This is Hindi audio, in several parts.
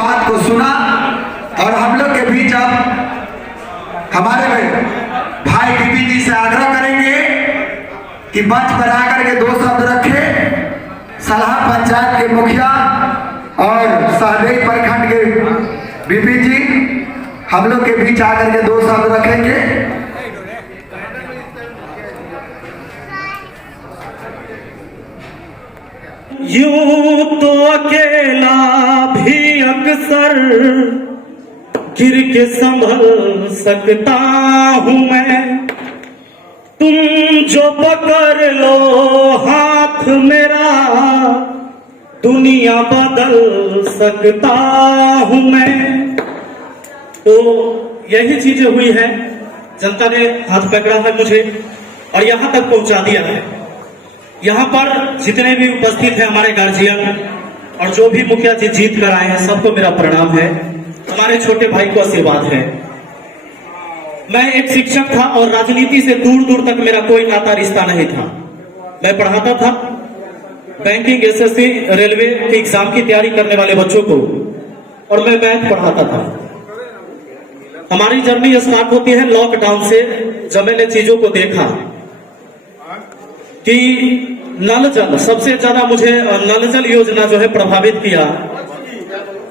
बात को सुना और हम लोग के बीच अब हमारे भाई बीपी जी से आग्रह करेंगे कि मंच पर आकर के 2 शब्द रखे। सलाह पंचायत के मुखिया और सहदेई प्रखंड के बीपी जी हम लोग के बीच आकर के 2 शब्द रखेंगे। यूं तो अकेला भी अक्सर गिर के संभल सकता हूं मैं, तुम जो पकड़ लो हाथ मेरा दुनिया बदल सकता हूं मैं। तो यही चीजें हुई है, जनता ने हाथ पकड़ा है मुझे और यहां तक पहुंचा दिया है। यहाँ पर जितने भी उपस्थित हैं हमारे गार्जियन और जो भी मुखिया जी जीत कर आए हैं, सबको मेरा प्रणाम है। हमारे छोटे भाई को आशीर्वाद है। मैं एक शिक्षक था और राजनीति से दूर दूर तक मेरा कोई नाता रिश्ता नहीं था। मैं पढ़ाता था बैंकिंग, एसएससी, रेलवे के एग्जाम की तैयारी करने वाले बच्चों को, और मैं मैथ पढ़ाता था। हमारी जर्नी स्टार्ट होती है लॉकडाउन से, जब मैंने चीजों को देखा कि नल जल, सबसे ज्यादा मुझे नल जल योजना जो है प्रभावित किया।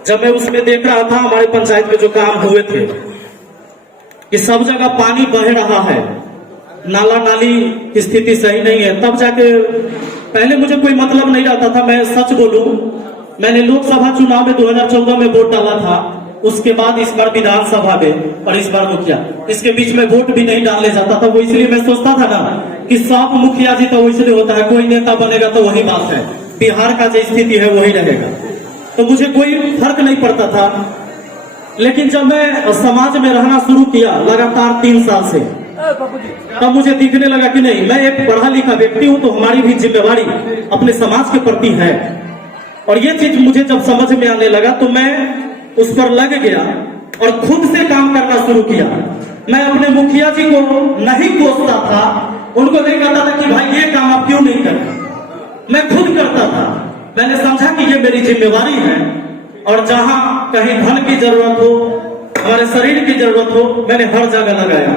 जब मैं उसमें देख रहा था हमारे पंचायत में जो काम हुए थे कि सब जगह पानी बह रहा है, नाला नाली की स्थिति सही नहीं है, तब जाके पहले मुझे कोई मतलब नहीं रहता था। मैं सच बोलूं, मैंने लोकसभा चुनाव में 2014 में वोट डाला था, उसके बाद इस बार विधानसभा में और इस बार मुखिया, इसके बीच में वोट भी नहीं डालने जाता था। वो इसलिए मैं सोचता था ना कि सब मुखिया जी तो इसलिए होता है, कोई नेता बनेगा तो वही बात है, बिहार का जो स्थिति है वही रहेगा, तो मुझे कोई फर्क नहीं पड़ता था। लेकिन जब मैं समाज में रहना शुरू किया लगातार 3 साल से, तब मुझे दिखने लगा कि नहीं, मैं एक पढ़ा लिखा व्यक्ति हूं, तो हमारी भी जिम्मेवारी अपने समाज के प्रति है। और ये चीज मुझे जब समझ में आने लगा तो मैं उस पर लग गया और खुद से काम करना शुरू किया। मैं अपने मुखिया जी को नहीं कोसता था, उनको नहीं कहता था कि भाई ये काम आप क्यों नहीं करते, मैं खुद करता था। मैंने समझा कि ये मेरी जिम्मेवारी है, और जहां कहीं धन की जरूरत हो, हमारे शरीर की जरूरत हो, मैंने हर जगह लगाया।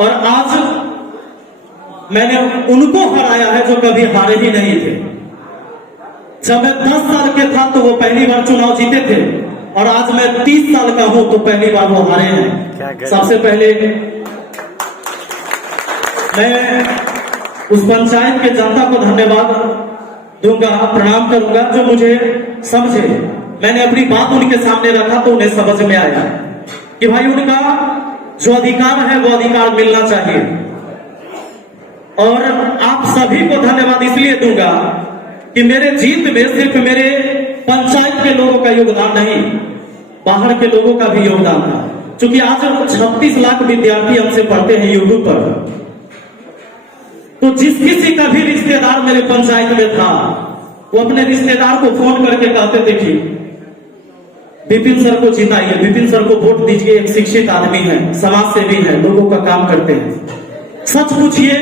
और आज मैंने उनको हराया है जो कभी हारे ही नहीं थे। जब मैं 10 साल के था तो वो पहली बार चुनाव जीते थे, और आज मैं 30 साल का हूं तो पहली बार वो हारे हैं। सबसे पहले मैं उस पंचायत के जनता को धन्यवाद दूंगा, प्रणाम करूंगा, जो मुझे समझे। मैंने अपनी बात उनके सामने रखा तो उन्हें समझ में आया कि भाई उनका जो अधिकार है वो अधिकार मिलना चाहिए। और आप सभी को धन्यवाद इसलिए दूंगा कि मेरे जीत में सिर्फ मेरे पंचायत के लोगों का योगदान नहीं, बाहर के लोगों का भी योगदान था। क्योंकि आज 36 लाख विद्यार्थी हमसे पढ़ते हैं यूट्यूब पर, तो जिस किसी का भी रिश्तेदार मेरे पंचायत में था, वो अपने रिश्तेदार को फोन करके कहते थे कि विपिन सर को जिताइए, विपिन सर को वोट दीजिए, एक शिक्षित आदमी है, समाज सेवी है, लोगों का काम करते हैं। सच पूछिए,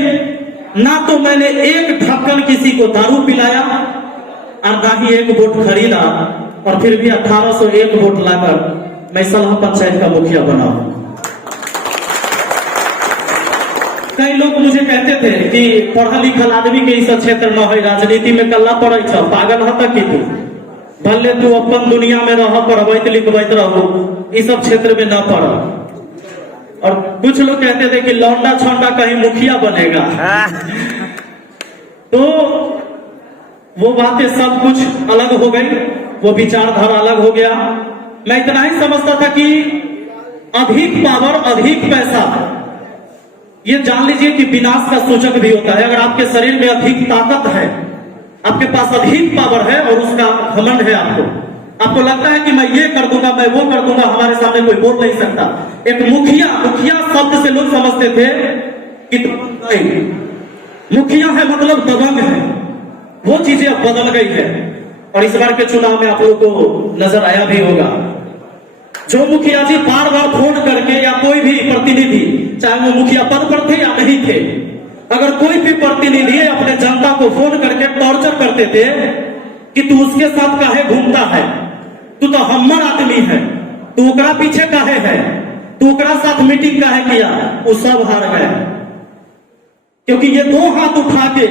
ना तो मैंने एक ढक्कन किसी को दारू पिलाया और ना ही एक वोट खरीदा, और फिर भी 1801 वोट लाकर मैं सलाह पंचायत का मुखिया बना। कई लोग मुझे कहते थे कि पढ़ा लिखल आदमी के इस क्षेत्र न हो, राजनीति में कल्ला पड़े, पागल हता कि तू भले तू अपन दुनिया में रह, पढ़बैत लिखबैत रहो, इस सब क्षेत्र में न पढ़। और कुछ लोग कहते थे कि लौंडा छौंडा कहीं मुखिया बनेगा। तो वो बातें सब कुछ अलग हो गई, वो विचारधारा अलग हो गया। मैं इतना ही समझता था कि अधिक पावर, अधिक पैसा, ये जान लीजिए कि विनाश का सूचक भी होता है। अगर आपके शरीर में अधिक ताकत है, आपके पास अधिक पावर है और उसका घमंड है, आपको लगता है कि मैं ये कर दूंगा, मैं वो कर दूंगा, हमारे सामने कोई बोल नहीं सकता। एक मुखिया शब्द से लोग समझते थे कि मुखिया है मतलब दबंग है, वो चीजें अब बदल गई है। और इस बार के चुनाव में आप लोगों को नजर आया भी होगा, जो मुखिया जी बार बार फोन करके, या कोई भी प्रतिनिधि, चाहे वो मुखिया पद पर थे या नहीं थे, अगर कोई भी प्रतिनिधि अपने जनता को फोन करके टॉर्चर करते थे कि तू उसके साथ काहे घूमता है, तू तो हम्मर आदमी है, तू ओकरा पीछे काहे है, तू ओकरा साथ मीटिंग काहे किया, वो सब हार गए। क्योंकि ये दो हाथ उठा के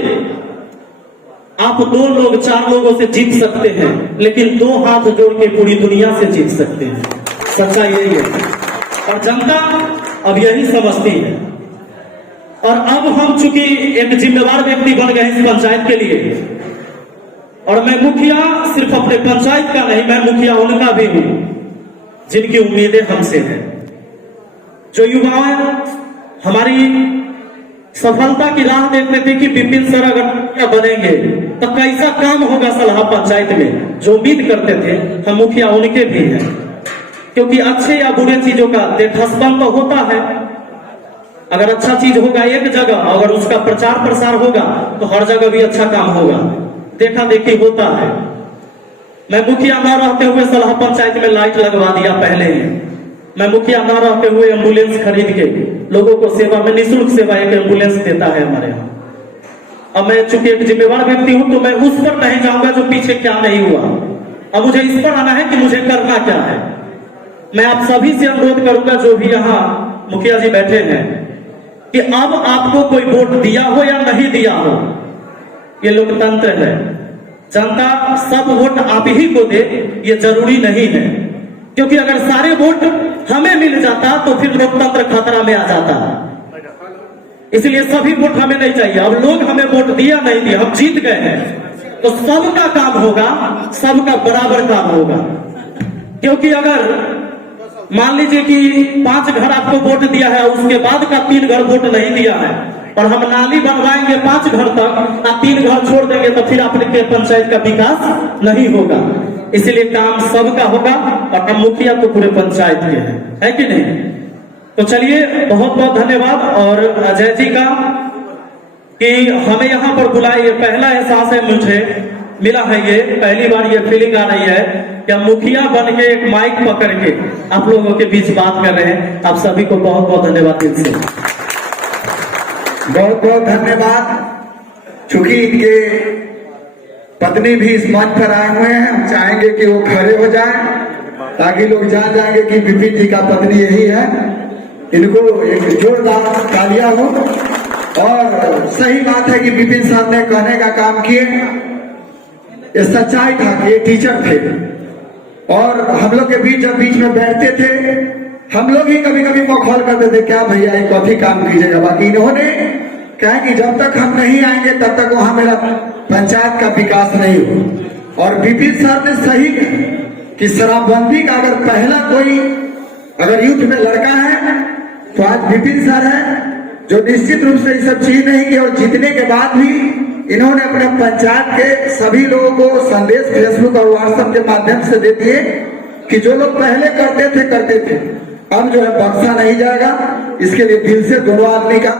आप 2 लोग 4 लोगों से जीत सकते हैं, लेकिन 2 हाथ जोड़ के पूरी दुनिया से जीत सकते हैं। सच्चाई यही है और जनता अब यही समझती है। और अब हम चूंकि एक जिम्मेवार व्यक्ति बन गए इस पंचायत के लिए, और मैं मुखिया सिर्फ अपने पंचायत का नहीं, मैं मुखिया उनका भी हूं जिनकी उम्मीदें हमसे हैं। जो युवा हमारी सफलता की राह देखते थे कि विपिन सर अगर मुखिया बनेंगे तो कैसा काम होगा सलाह पंचायत में, जो उम्मीद करते थे हम मुखिया उनके भी हैं। क्योंकि अच्छे या बुरे चीजों का देखभाल तो होता है। अगर अच्छा चीज होगा एक जगह, अगर उसका प्रचार प्रसार होगा तो हर जगह भी अच्छा काम होगा, देखा देखी होता है। मैं मुखिया न रहते हुए सलाह पंचायत में लाइट लगवा दिया पहले ही। मैं मुखिया न रहते हुए एम्बुलेंस खरीद के लोगों को सेवा में निःशुल्क सेवा एक एम्बुलेंस देता है हमारे यहाँ। अब मैं चूंकि एक जिम्मेवार व्यक्ति हूं तो मैं उस पर नहीं जाऊंगा जो पीछे क्या नहीं हुआ। अब मुझे इस पर आना है कि मुझे करना क्या है। मैं आप सभी से अनुरोध करूंगा, जो भी यहाँ मुखिया जी बैठे हैं, कि अब आपको कोई वोट दिया हो या नहीं दिया हो, ये लोकतंत्र है। जनता सब वोट आप ही को दे ये जरूरी नहीं है। क्योंकि अगर सारे वोट हमें मिल जाता तो फिर लोकतंत्र खतरा में आ जाता। इसलिए सभी वोट हमें नहीं चाहिए। अब लोग हमें वोट दिया नहीं दिया, हम जीत गए हैं तो सबका काम होगा, सबका बराबर काम होगा। क्योंकि अगर मान लीजिए कि 5 घर आपको वोट दिया है, उसके बाद का 3 घर वोट नहीं दिया है, और हम नाली बनवाएंगे 5 घर तक, 3 घर छोड़ देंगे तो फिर अपने पंचायत का विकास नहीं होगा। इसलिए काम सबका होगा और हम मुखिया तो पूरे पंचायत के हैं, है कि नहीं। तो चलिए, बहुत बहुत धन्यवाद। और अजय जी का कि हमें यहाँ पर बुलाए, ये पहला एहसास है मुझे मिला है, ये पहली बार ये फीलिंग आ रही है कि हम मुखिया बन के एक माइक पकड़ के आप लोगों के बीच बात कर रहे हैं। आप सभी को बहुत बहुत धन्यवाद दिल से। बहुत बहुत धन्यवाद। चूंकि इनके पत्नी भी इस मंच पर आए हुए हैं, हम चाहेंगे कि वो खड़े हो जाएं ताकि लोग जान जाएंगे कि विपिन जी का पत्नी यही है। इनको एक जोरदार तालियां हो। और सही बात है कि विपिन साहब ने कहने का काम किए, ये सच्चाई था कि ये टीचर थे और हम लोग के बीच जब बीच में बैठते थे हम लोग ही कभी कभी मखौल करते थे, क्या भैया एक कॉफी काम कीजिएगा। बाकी इन्होंने कहा कि जब तक हम नहीं आएंगे तब तक वहां मेरा पंचायत का विकास नहीं हो। और विपिन सर ने सही कि शराबबंदी का अगर पहला कोई अगर युद्ध में लड़का है तो आज विपिन सर है, जो निश्चित रूप से ये सब चीज नहीं की। और जीतने के बाद भी इन्होंने अपने पंचायत के सभी लोगों को संदेश फेसबुक और व्हाट्सएप के माध्यम से दे दिए कि जो लोग पहले करते थे अब जो है बख्शा नहीं जाएगा। इसके लिए दिल से दोनों आदमी का